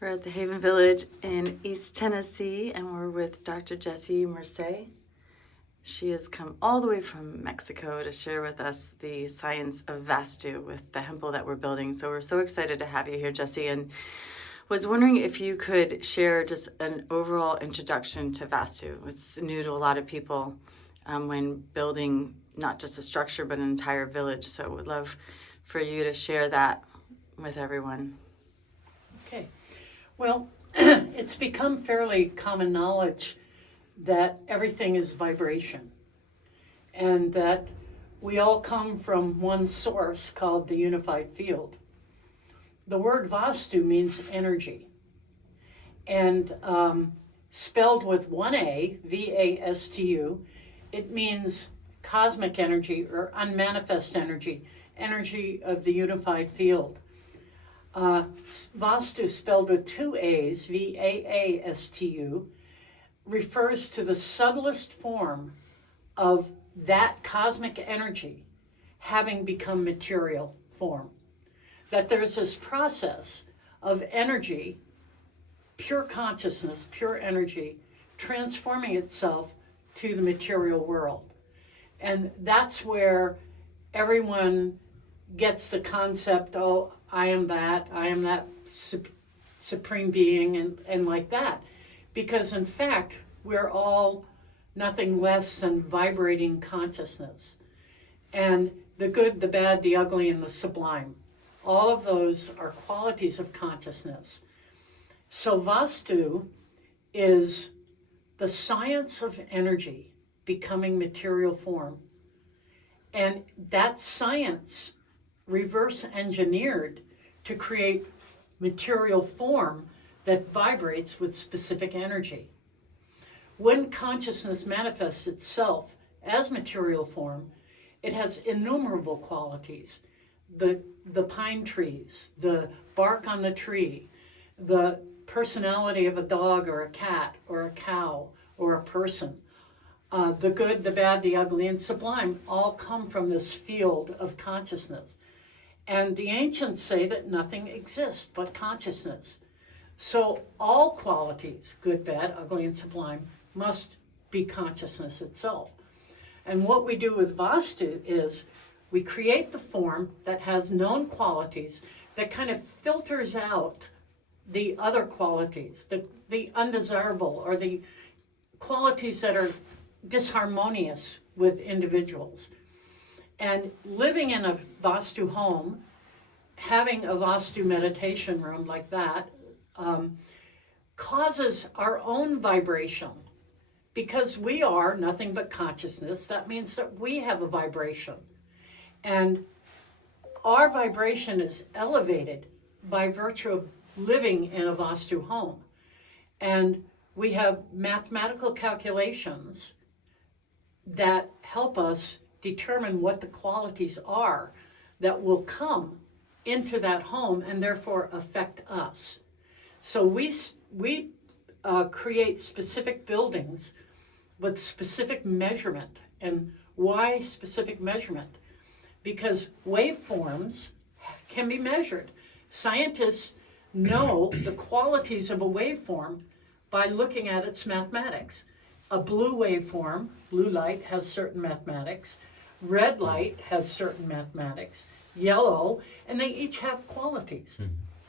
We're at the Haven Village in East Tennessee, and we're with Dr. Jessie Merced. She has come all the way from Mexico to share with us the science of Vaastu with the Hemple that we're building. So we're so excited to have you here, Jessie, and was wondering if you could share just an overall introduction to Vaastu. It's new to a lot of people when building not just a structure, but an entire village. So would love for you to share that with everyone. Okay. Well, it's become fairly common knowledge that everything is vibration and that we all come from one source called the unified field. The word Vaastu means energy, and spelled with one A, V-A-S-T-U, it means cosmic energy or unmanifest energy, energy of the unified field. Vaastu, spelled with two A's, V-A-A-S-T-U, refers to the subtlest form of that cosmic energy having become material form. That there's this process of energy, pure consciousness, pure energy, transforming itself to the material world. And that's where everyone gets the concept, oh, I am that supreme being, and like that. Because in fact, we're all nothing less than vibrating consciousness. And the good, the bad, the ugly, and the sublime. All of those are qualities of consciousness. So Vaastu is the science of energy becoming material form. And that science reverse engineered to create material form that vibrates with specific energy. When consciousness manifests itself as material form, it has innumerable qualities. The pine trees, the bark on the tree, the personality of a dog or a cat or a cow or a person, the good, the bad, the ugly, and sublime all come from this field of consciousness. And the ancients say that nothing exists but consciousness. So all qualities, good, bad, ugly, and sublime, must be consciousness itself. And what we do with Vaastu is we create the form that has known qualities that kind of filters out the other qualities, the undesirable or the qualities that are disharmonious with individuals. And living in a Vaastu home, having a Vaastu meditation room like that, causes our own vibration. Because we are nothing but consciousness, that means that we have a vibration. And our vibration is elevated by virtue of living in a Vaastu home. And we have mathematical calculations that help us determine what the qualities are that will come into that home and therefore affect us. So we create specific buildings with specific measurement. And why specific measurement? Because waveforms can be measured. Scientists know the qualities of a waveform by looking at its mathematics. A blue waveform, blue light, has certain mathematics. Red light has certain mathematics. Yellow, and they each have qualities.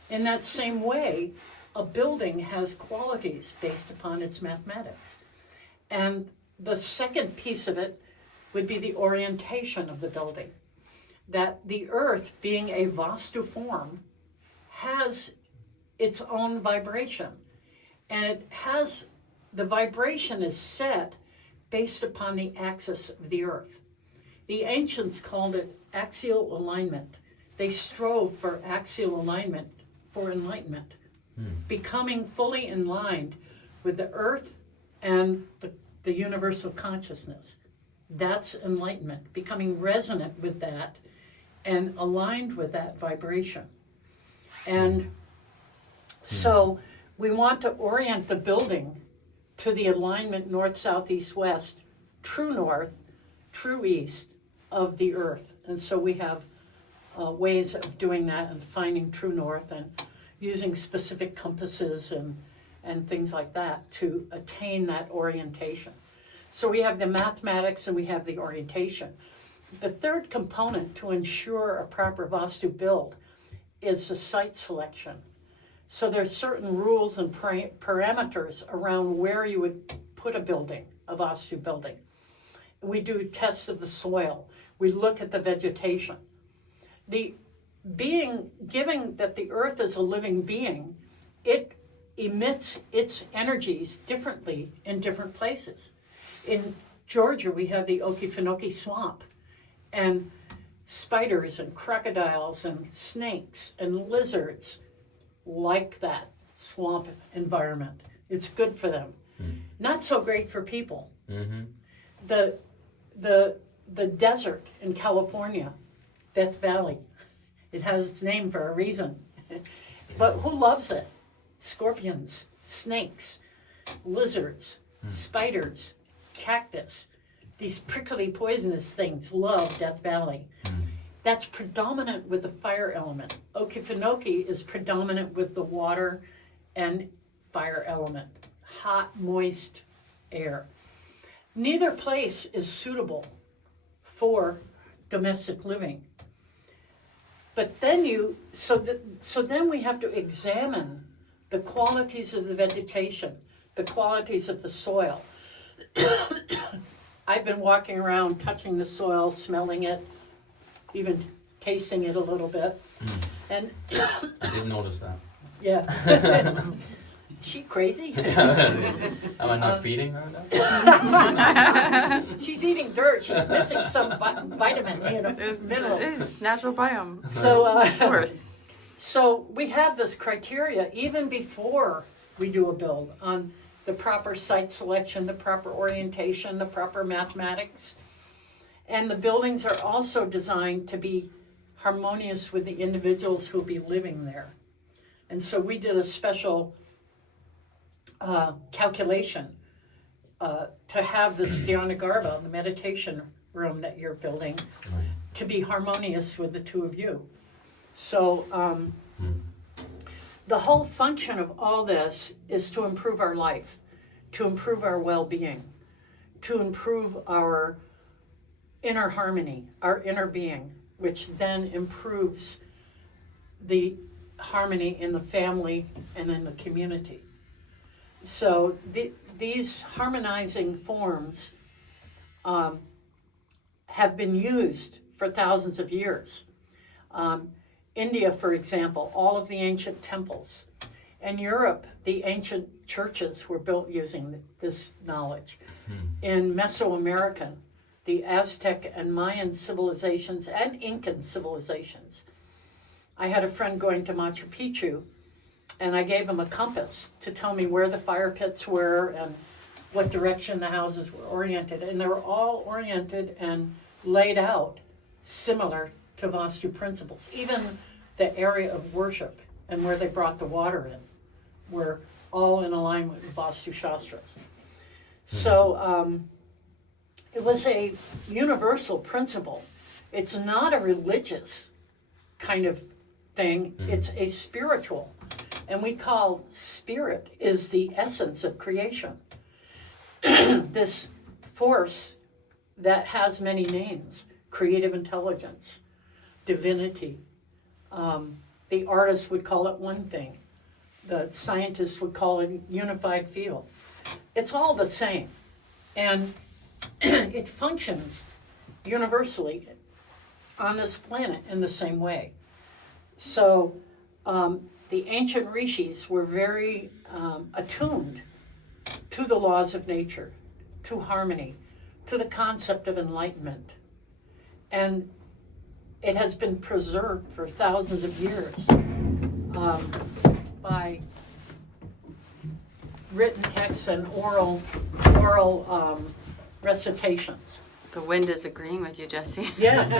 In that same way, a building has qualities based upon its mathematics. And the second piece of it would be the orientation of the building. That the earth, being a Vaastu form, has its own vibration. And the vibration is set based upon the axis of the earth. The ancients called it axial alignment. They strove for axial alignment for enlightenment, becoming fully in line with the earth and the universal consciousness. That's enlightenment, becoming resonant with that and aligned with that vibration. And so we want to orient the building to the alignment north, south, east, west, true north, true east of the earth. And so we have ways of doing that and finding true north. And using specific compasses and things like that to attain that orientation. So we have the mathematics and we have the orientation. The third component to ensure a proper Vaastu build is the site selection. So there's certain rules and parameters around where you would put a building, a Vaastu building. We do tests of the soil. We look at the vegetation. Given that the earth is a living being, it emits its energies differently in different places. In Georgia, we have the Okefenokee Swamp, and spiders and crocodiles and snakes and lizards like that swamp environment. It's good for them. Not so great for people. The desert in California, Death Valley, it has its name for a reason. But who loves it? Scorpions, snakes, lizards, spiders, cactus. These prickly poisonous things love Death Valley. That's predominant with the fire element. Okefenokee is predominant with the water and fire element. Hot, moist air. Neither place is suitable for domestic living. But then then we have to examine the qualities of the vegetation, the qualities of the soil. I've been walking around, touching the soil, smelling it, even tasting it a little bit. And I did notice that. yeah. She crazy? Am I not feeding her though? She's eating dirt. She's missing some vitamin, mineral. It's natural biome. So, Source. so we have this criteria even before we do a build on the proper site selection, the proper orientation, the proper mathematics. And the buildings are also designed to be harmonious with the individuals who will be living there. And so we did a special calculation to have this dhyana Garba, the meditation room that you're building, to be harmonious with the two of you. So the whole function of all this is to improve our life, to improve our well-being, to improve our inner harmony, our inner being, which then improves the harmony in the family and in the community. So these harmonizing forms have been used for thousands of years. India, for example, all of the ancient temples. In Europe, the ancient churches were built using this knowledge. In Mesoamerica, the Aztec and Mayan civilizations and Incan civilizations. I had a friend going to Machu Picchu, and I gave him a compass to tell me where the fire pits were and what direction the houses were oriented. And they were all oriented and laid out similar to Vaastu principles. Even the area of worship and where they brought the water in were all in alignment with Vaastu Shastras. So it was a universal principle. It's not a religious kind of thing, it's a spiritual. And we call spirit is the essence of creation. This force that has many names: creative intelligence, divinity. The artist would call it one thing. The scientist would call it unified field. It's all the same. And it functions universally on this planet in the same way. So the ancient rishis were very attuned to the laws of nature, to harmony, to the concept of enlightenment. And it has been preserved for thousands of years by written texts and oral recitations. The wind is agreeing with you, Jessie. Yes.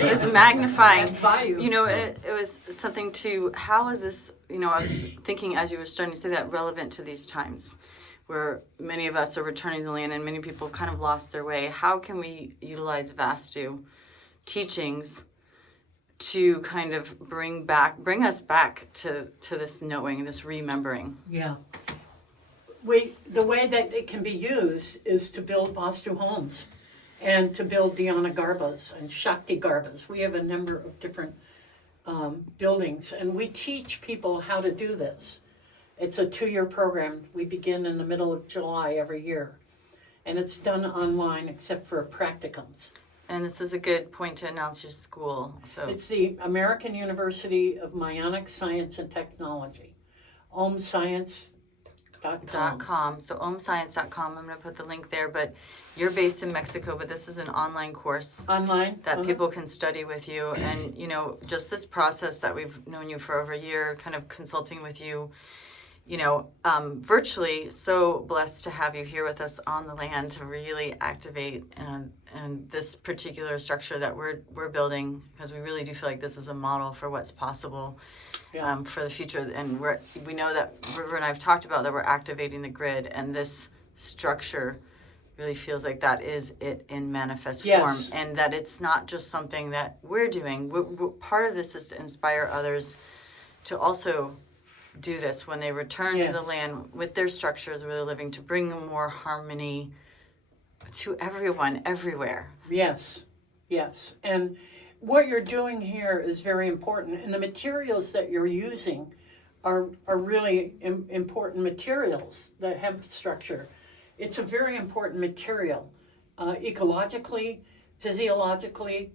It's magnifying. Value. You know, it was something to, how is this, you know, I was thinking as you were starting to say that, relevant to these times where many of us are returning to the land and many people have kind of lost their way. How can we utilize Vaastu teachings to kind of bring us back to this knowing, this remembering. Yeah. The way that it can be used is to build Vaastu homes and to build Dhyana Garbas and Shakti Garbas. We have a number of different buildings, and we teach people how to do this. It's a 2-year program. We begin in the middle of July every year, and it's done online except for practicums. And this is a good point to announce your school. So It's the American University of Mayonic Science and Technology, omscience.com. .com. So omscience.com. I'm going to put the link there. But you're based in Mexico, but this is an online course Online. that people can study with you. And, you know, just this process that we've known you for over a year, kind of consulting with you, you know, virtually. So blessed to have you here with us on the land to really activate and this particular structure that we're building, because we really do feel like this is a model for what's possible for the future. And we know that River and I have talked about that we're activating the grid, and this structure really feels like that is it in manifest form, and that it's not just something that we're doing. Part of this is to inspire others to also do this when they return to the land with their structures where they're living, to bring more harmony to everyone, everywhere. Yes. And what you're doing here is very important, and the materials that you're using are really important materials. The hemp structure, it's a very important material, ecologically, physiologically,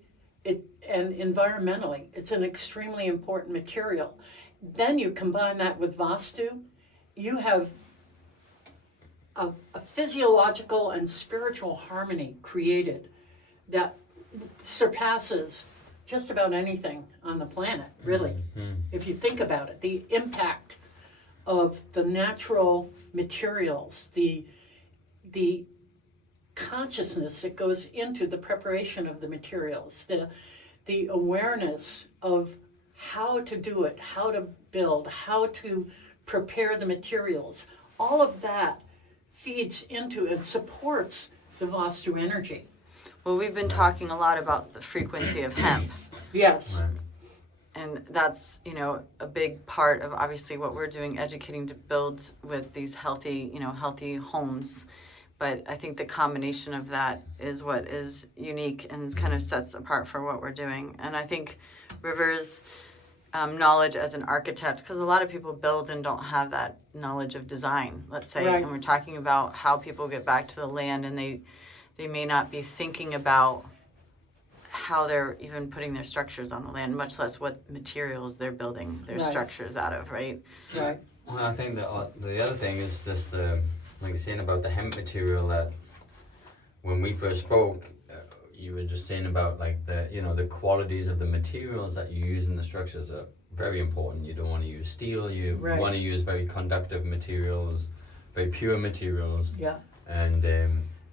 and environmentally. It's an extremely important material. Then you combine that with Vaastu, you have a physiological and spiritual harmony created that surpasses just about anything on the planet, really. If you think about it, the impact of the natural materials, the consciousness that goes into the preparation of the materials, the awareness of how to do it, how to build, how to prepare the materials, all of that feeds into and supports the Vaastu energy. Well, we've been talking a lot about the frequency of hemp. Yes. Right. And that's, you know, a big part of obviously what we're doing, educating to build with these healthy homes. But I think the combination of that is what is unique and kind of sets apart for what we're doing. And I think River's knowledge as an architect, because a lot of people build and don't have that knowledge of design, let's say. Right. And we're talking about how people get back to the land, and they may not be thinking about how they're even putting their structures on the land, much less what materials they're building their structures out of, right? Right. Well, I think that the other thing is just like you're saying about the hemp material, that when we first spoke, you were just saying about like the qualities of the materials that you use in the structures are very important. You don't want to use steel. You want to use very conductive materials, very pure materials. Yeah. And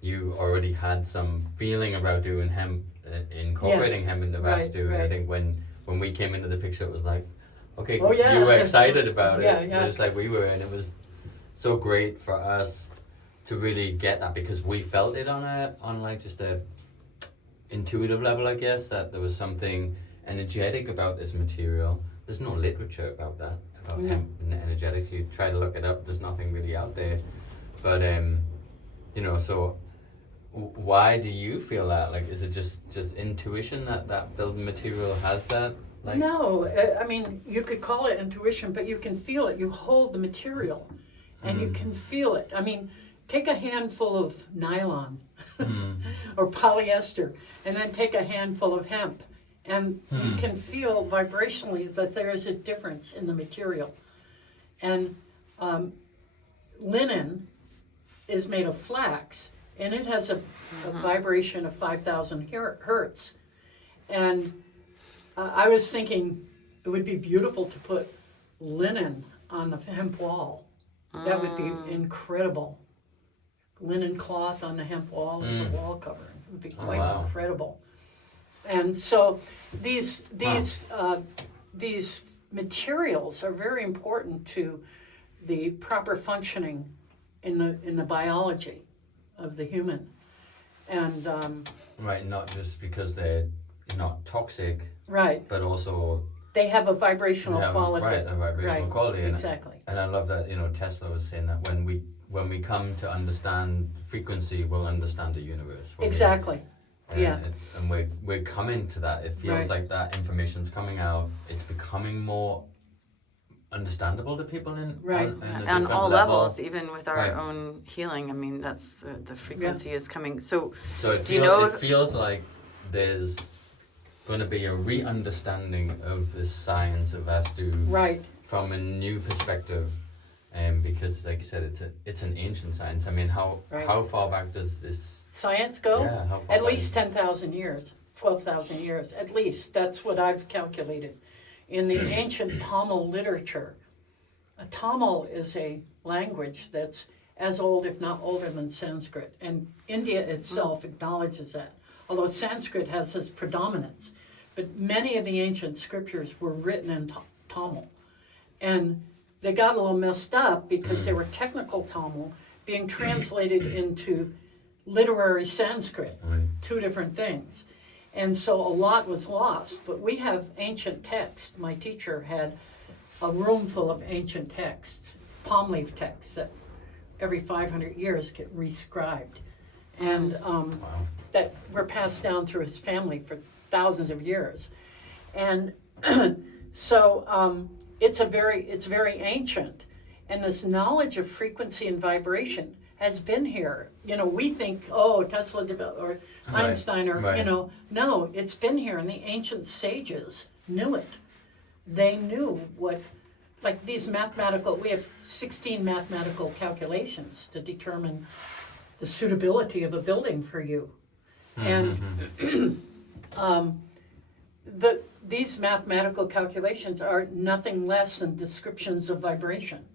you already had some feeling about doing hemp, incorporating hemp into Vaastu. And I think when we came into the picture, it was like, okay, you were excited about it. Just like we were, and it was so great for us to really get that, because we felt it on like just a intuitive level, I guess, that there was something energetic about this material. There's no literature about that, about hemp and energetics. You try to look it up, there's nothing really out there. But so why do you feel that? Like, is it just intuition that building material has that? Like, No, I mean, you could call it intuition, but you can feel it. You hold the material and you can feel it. I mean, take a handful of nylon or polyester, and then take a handful of hemp, and you can feel vibrationally that there is a difference in the material. And linen is made of flax, and it has a vibration of 5,000 hertz. And I was thinking it would be beautiful to put linen on the hemp wall. That would be incredible. Linen cloth on the hemp wall as a wall cover. It would be quite incredible. And so these materials are very important to the proper functioning in the biology of the human. And right, not just because they're not toxic, Right. but also They have a vibrational quality. Right, a vibrational quality. Exactly. And I love that, Tesla was saying that when we come to understand frequency, we'll understand the universe. Exactly. Yeah. And we're coming to that. It feels like that information's coming out. It's becoming more understandable to people on all levels, even with our own healing. I mean, that's the frequency is coming. So it feels like there's going to be a re-understanding of the science of Vaastu from a new perspective, because, like you said, it's an ancient science. I mean, how far back does this science go? Yeah, how far at back? least 10,000 years, 12,000 years, at least. That's what I've calculated. In the ancient Tamil literature, a Tamil is a language that's as old, if not older, than Sanskrit. And India itself acknowledges that, although Sanskrit has this predominance. But many of the ancient scriptures were written in Tamil. And they got a little messed up because they were technical Tamil being translated into literary Sanskrit, two different things. And so a lot was lost. But we have ancient texts. My teacher had a room full of ancient texts, palm leaf texts that every 500 years get rescribed. And that were passed down through his family for thousands of years. And so it's very ancient. And this knowledge of frequency and vibration has been here. We think, Tesla developed, or Einstein, or, no, it's been here. And the ancient sages knew it. They knew what, like these we have 16 mathematical calculations to determine the suitability of a building for you. And these mathematical calculations are nothing less than descriptions of vibration.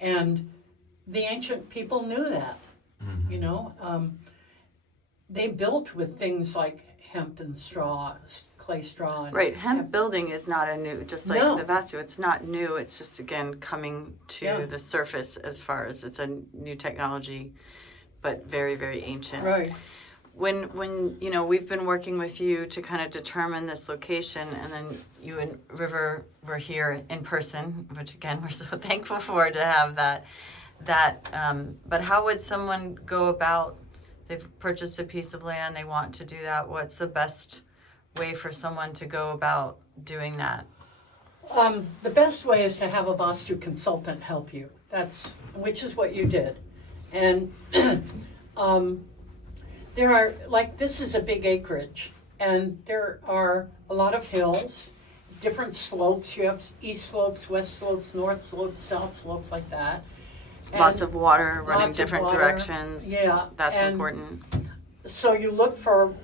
And the ancient people knew that, they built with things like hemp and straw, clay straw. And hemp building is not a new, just like the Vaastu, it's not new, it's just, again, coming to the surface as far as it's a new technology, but very, very ancient. Right. When we've been working with you to kind of determine this location, and then you and River were here in person, which again we're so thankful for to have that. But how would someone go about? They've purchased a piece of land, they want to do that. What's the best way for someone to go about doing that? The best way is to have a Vaastu consultant help you. Which is what you did, and. There are, this is a big acreage, and there are a lot of hills, different slopes. You have east slopes, west slopes, north slopes, south slopes, like that. And lots of water running different directions. Yeah. That's important. So you look for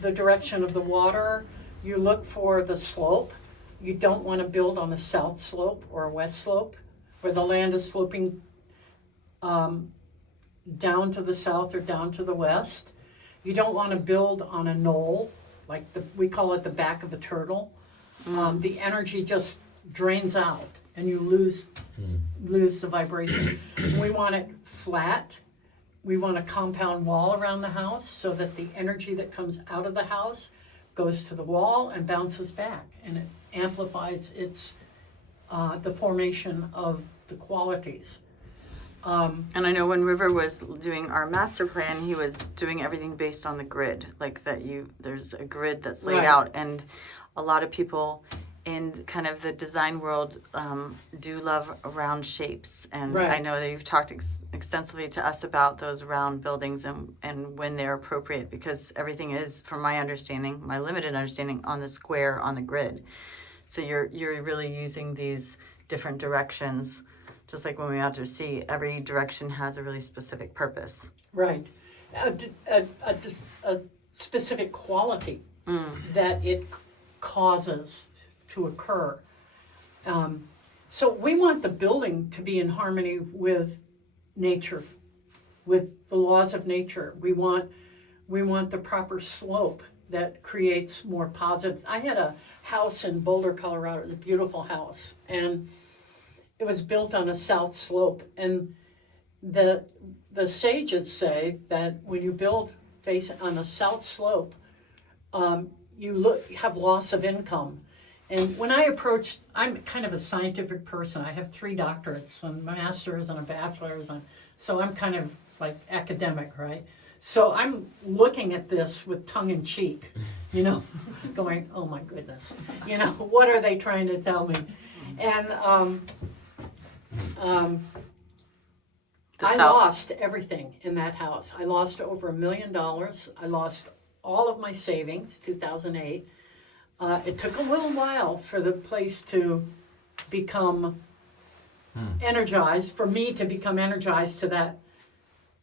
the direction of the water. You look for the slope. You don't want to build on a south slope or a west slope where the land is sloping down to the south or down to the west. You don't want to build on a knoll, like we call it the back of a turtle. The energy just drains out, and you lose the vibration. We want it flat. We want a compound wall around the house so that the energy that comes out of the house goes to the wall and bounces back, and it amplifies the formation of the qualities. And I know when River was doing our master plan, he was doing everything based on the grid, like that there's a grid that's laid out, and a lot of people in kind of the design world do love round shapes, and I know that you've talked extensively to us about those round buildings and when they're appropriate, because everything is, from my understanding, my limited understanding, on the square, on the grid. So you're really using these different directions. Just like when we out to sea, every direction has a really specific purpose. Right. A specific quality that it causes to occur. So we want the building to be in harmony with nature, with the laws of nature. We want the proper slope that creates more positive. I had a house in Boulder, Colorado. It was a beautiful house, and it was built on a south slope, and the sages say that when you build face on a south slope, you have loss of income. And when I approached, I'm kind of a scientific person. I have 3 doctorates, a master's and a bachelor's, and so I'm kind of like academic, right? So I'm looking at this with tongue in cheek, you know, going, oh my goodness, you know, what are they trying to tell me? And I lost everything in that house. I lost over $1 million. I lost all of my savings, 2008. It took a little while for the place to become energized, for me to become energized to that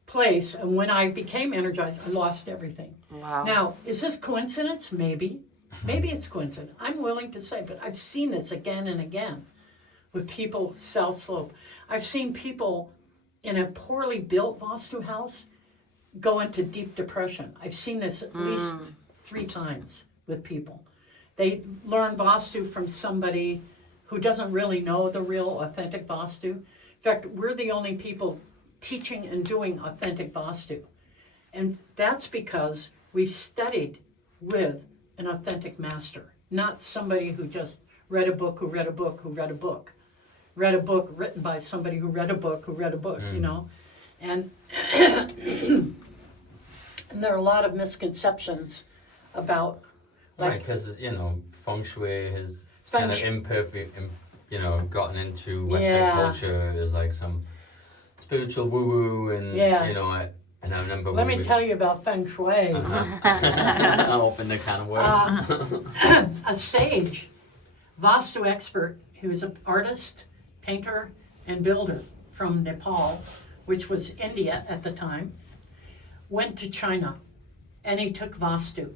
place. And when I became energized, I lost everything. Wow. Now, is this coincidence? Maybe. Maybe it's coincidence. I'm willing to say, but I've seen this again and again with people South Slope. I've seen people in a poorly built Vaastu house go into deep depression. I've seen this at least 3 times with people. They learn Vaastu from somebody who doesn't really know the real authentic Vaastu. In fact, we're the only people teaching and doing authentic Vaastu. And that's because we've studied with an authentic master, not somebody who just read a book, who read a book, who read a book. Read a book written by somebody who read a book, who read a book, you know. And, and there are a lot of misconceptions about, like, right, because, you know, feng shui has kind of imperfect, you know, gotten into Western culture. There's like some spiritual woo-woo and, you know, and I remember let me tell you about feng shui. I'll open the can of worms. A sage, Vaastu expert, who was an artist, painter, and builder from Nepal, which was India at the time, went to China, and he took Vaastu.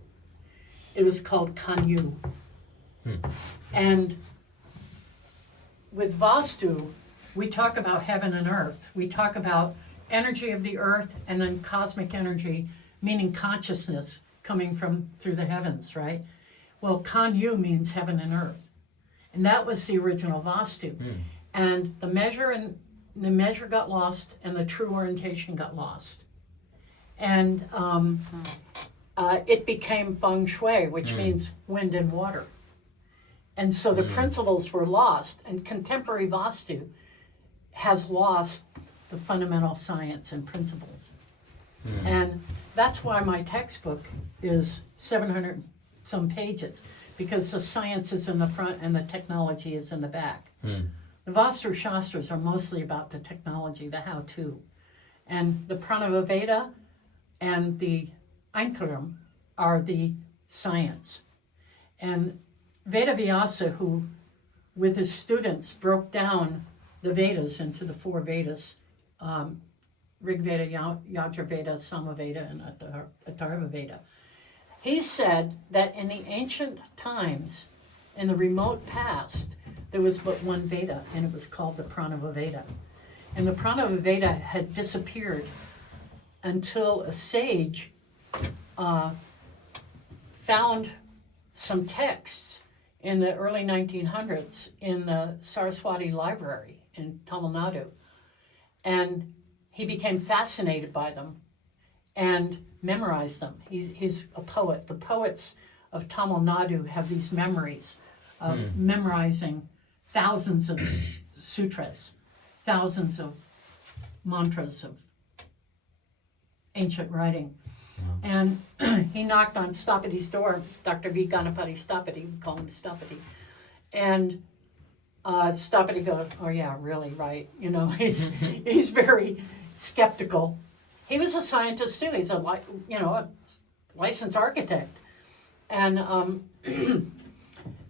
It was called Kanyu. And with Vaastu, we talk about heaven and earth. We talk about energy of the earth and then cosmic energy, meaning consciousness coming from through the heavens, right? Well, Kanyu means heaven and earth. And that was the original Vaastu. And the measure got lost and the true orientation got lost. And it became feng shui, which means wind and water. And so the principles were lost, and contemporary Vaastu has lost the fundamental science and principles. And that's why my textbook is 700 some pages, because the science is in the front and the technology is in the back. The Vaastu Shastras are mostly about the technology, the how-to. And the Pranava Veda and the Einkaram are the science. And Vedavyasa, who with his students broke down the Vedas into the 4 Vedas, Rig Veda, Yajur Veda, Samaveda, and Atharva Veda. He said that in the ancient times, in the remote past, there was but one Veda, and it was called the Pranava Veda. And the Pranava Veda had disappeared until a sage found some texts in the early 1900s in the Saraswati Library in Tamil Nadu. And he became fascinated by them and memorized them. He's a poet. The poets of Tamil Nadu have these memories of memorizing thousands of sutras, thousands of mantras of ancient writing. And he knocked on Stapati's door, Dr. V. Ganapati Stapati, we call him Stapati. And Stapati goes, oh yeah, really, right. You know, he's very skeptical. He was a scientist too. He's a licensed architect. And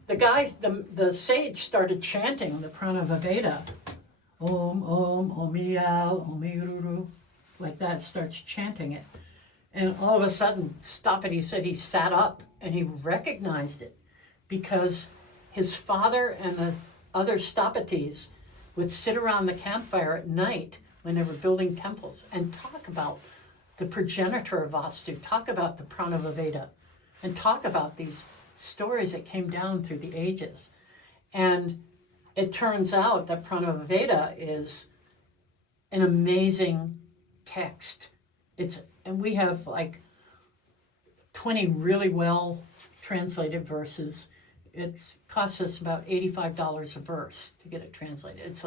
the sage started chanting the Pranava Veda. Om, Om, Omiyal, Omiyuru. Like that, starts chanting it. And all of a sudden, Stapati said he sat up and he recognized it because his father and the other Stapatis would sit around the campfire at night when they were building temples and talk about the progenitor of Vaastu, talk about the Pranava Veda, and talk about these stories that came down through the ages. And it turns out that Pranava Veda is an amazing text. And we have like 20 really well translated versus costs us about $85 a verse to get it translated.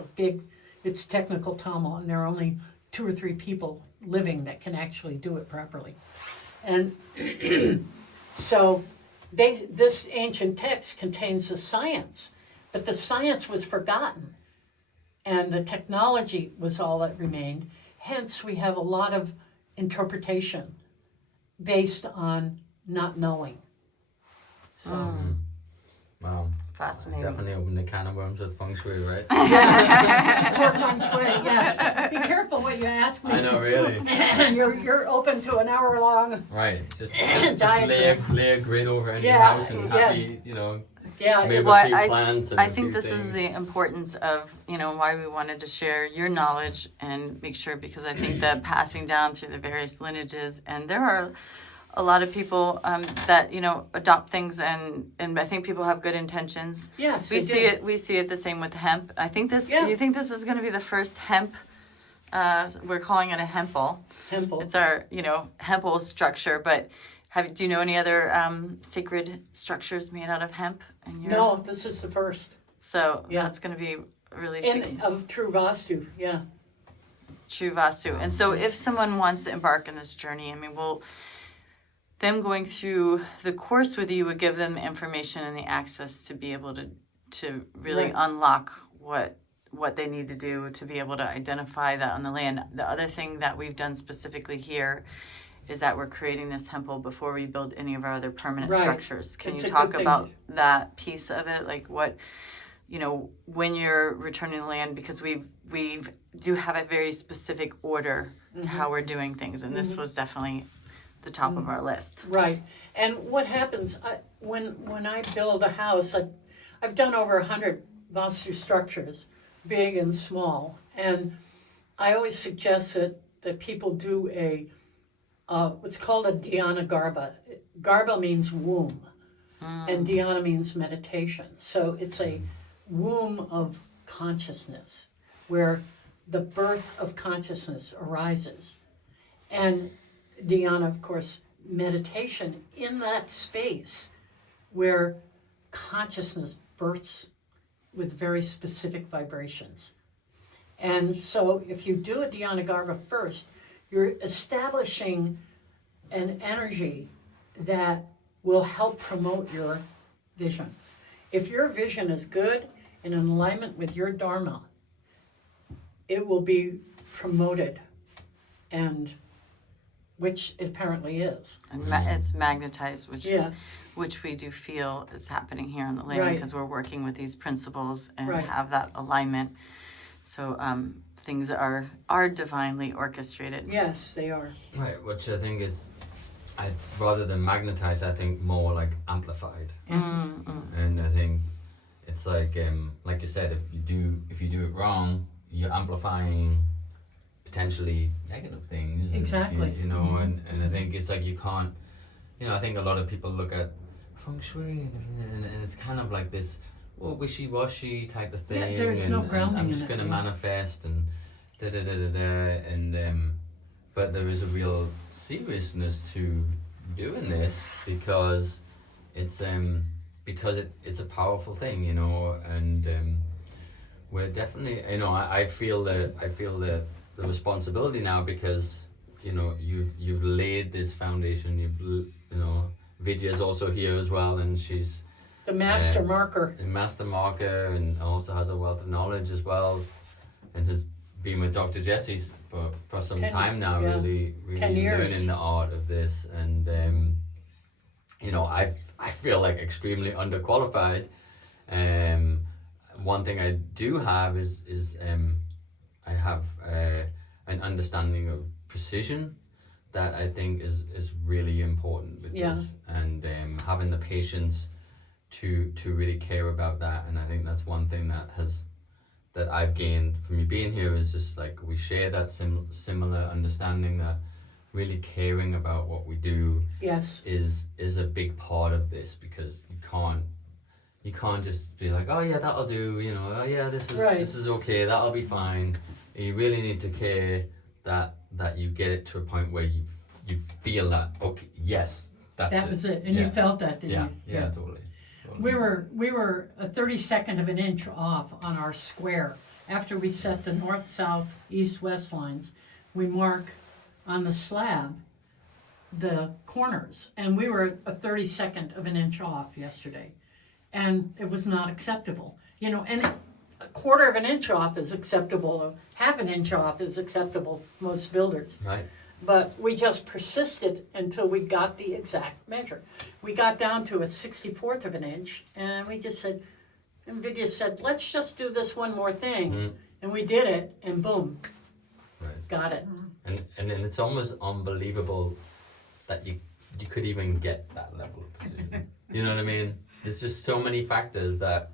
It's technical TOML, and there are only 2 or 3 people living that can actually do it properly. And so this ancient text contains the science, but the science was forgotten, and the technology was all that remained. Hence, we have a lot of interpretation based on not knowing. So. Wow. Fascinating. Definitely opened the can of worms with feng shui, right? More feng shui, yeah. Be careful what you ask me. I know, really. You're open to an hour long. Right. Just lay a grid over any Yeah, house and yeah. happy, Yeah, maybe Well, a few plants and I a think few this is things. the importance of, why we wanted to share your knowledge and make sure, because I think that passing down through the various lineages, and there are a lot of people that, adopt things, and I think people have good intentions. Yes, We they see do. it. We see it the same with hemp. I think this. Yeah. You think this is going to be the first hemp? We're calling it a hemple. Temple. It's our, hemple structure. But do you know any other sacred structures made out of hemp? No, this is the first. So Yeah. that's going to be really Of true Vaastu, yeah. true Vaastu. And so if someone wants to embark on this journey, them going through the course with you would give them the information and the access to be able to really Right. unlock what they need to do to be able to identify that on the land. The other thing that we've done specifically here is that we're creating this temple before we build any of our other permanent Right. structures. Can It's you a talk good thing. about that piece of it? Like what, when you're returning the land, because we do have a very specific order to how we're doing things, and this was definitely the top of our list. Right. And what happens, when I build a house, I've done over 100 Vaastu structures, big and small, and I always suggest that people do what's called a dhyana garba. Garba means womb, and dhyana means meditation. So it's a womb of consciousness, where the birth of consciousness arises. And dhyana, of course, meditation in that space where consciousness births with very specific vibrations. And so if you do a dhyana garba first, you're establishing an energy that will help promote your vision. If your vision is good and in alignment with your dharma, it will be promoted, and which it apparently is. And it's magnetized, which Yeah. which we do feel is happening here on the land, Right. because we're working with these principles and Right. have that alignment. So things are divinely orchestrated. Yes, they are. Right, which I think is, rather than magnetized, I think more like amplified. And I think it's like you said, if you do it wrong, you're amplifying potentially negative things. And, Exactly. and I think it's like you can't, I think a lot of people look at feng shui and it's kind of like this wishy-washy type of thing. there's no grounding I'm in just it, going to yeah. manifest and and but there is a real seriousness to doing this because it's a powerful thing, and we're definitely, I feel the responsibility now, because you've laid this foundation. Vidya's also here as well, and she's The master marker. a master marker and also has a wealth of knowledge as well, and has been with Dr. Jessie for some 10 time now, yeah. really 10 years. learning the art of this, and I feel like extremely underqualified. One thing I do have is I have an understanding of precision that I think is really important with Yeah. this, and having the patience to really care about that. And I think that's one thing that I've gained from you being here, is just like we share that similar understanding, that really caring about what we do Yes. is a big part of this, because you can't just be like, oh yeah, that'll do, oh yeah, this is okay, that'll be fine. You really need to care that you get it to a point where you feel that, okay, yes, That was it. And you felt that, didn't you? Yeah, totally. We were a 32nd of an inch off on our square. After we set the north, south, east, west lines, we mark on the slab the corners, and we were a 32nd of an inch off yesterday, and it was not acceptable. You know, and a quarter of an inch off is acceptable, a half an inch off is acceptable for most builders. Right. But we just persisted until we got the exact measure. We got down to a 64th of an inch, and we just said, NVIDIA said, let's just do this one more thing. And we did it, and boom, got it. And it's almost unbelievable that you could even get that level of precision. You know what I mean? There's just so many factors that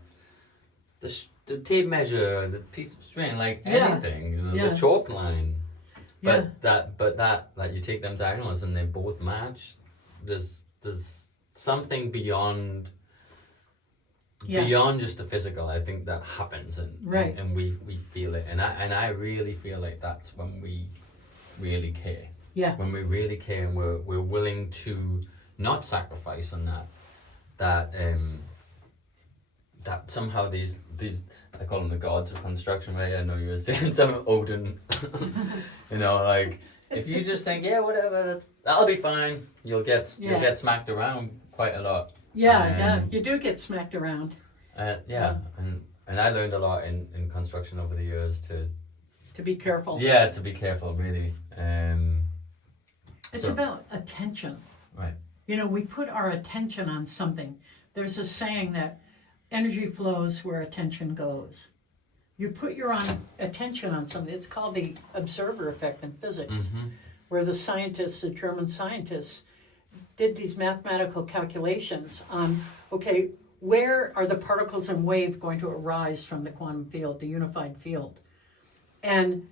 the tape measure, the piece of string, like anything, the chalk line. But that like you take them diagonals and they both match. There's something beyond just the physical. I think that happens and we feel it, and I really feel like that's when we really care. Yeah. When we really care and we're willing to not sacrifice on that somehow these I call them the gods of construction, right? I know you were saying some Odin. You know, like if you just think, yeah, whatever, that'll be fine, you'll get smacked around quite a lot. Yeah, you do get smacked around. And I learned a lot in construction over the years to be careful. Yeah, to be careful, really. It's about attention. Right. You know, we put our attention on something. There's a saying that energy flows where attention goes. You put your attention on something. It's called the observer effect in physics, where the German scientists, did these mathematical calculations on, okay, where are the particles and wave going to arise from the quantum field, the unified field? And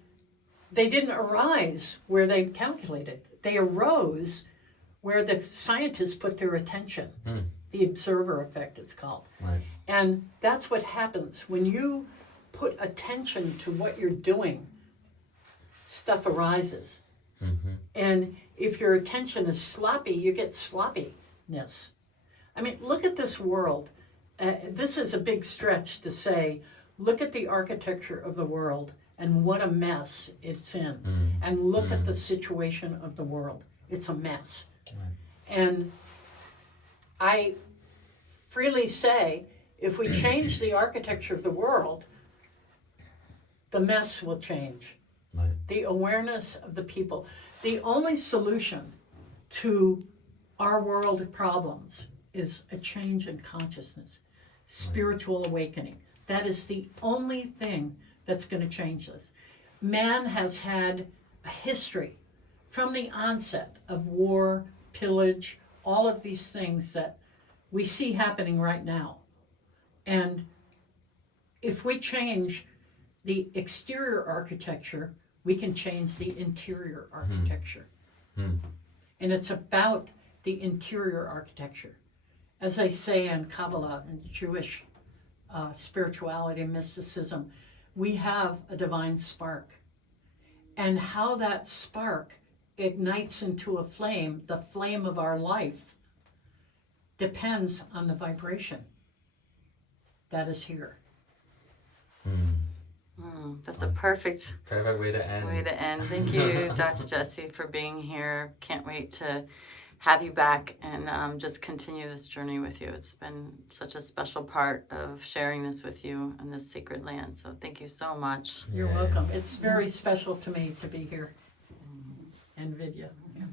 they didn't arise where they calculated. They arose where the scientists put their attention. The observer effect, it's called. Right. And that's what happens. When you put attention to what you're doing, stuff arises. And if your attention is sloppy, you get sloppiness. I mean, look at this world. This is a big stretch to say, look at the architecture of the world and what a mess it's in. And look at the situation of the world. It's a mess. And I freely say, if we change the architecture of the world, the mess will change. Right. The awareness of the people. The only solution to our world problems is a change in consciousness, spiritual awakening. That is the only thing that's going to change this. Man has had a history from the onset of war, pillage, all of these things that we see happening right now. And if we change the exterior architecture, we can change the interior architecture. And it's about the interior architecture. As I say in Kabbalah and Jewish spirituality and mysticism, we have a divine spark. And how that spark ignites into a flame, the flame of our life, depends on the vibration that is here. That's a perfect way to end. Thank you, Dr. Jessie, for being here. Can't wait to have you back and just continue this journey with you. It's been such a special part of sharing this with you in this sacred land. So thank you so much. You're welcome. It's very special to me to be here. NVIDIA. Yeah.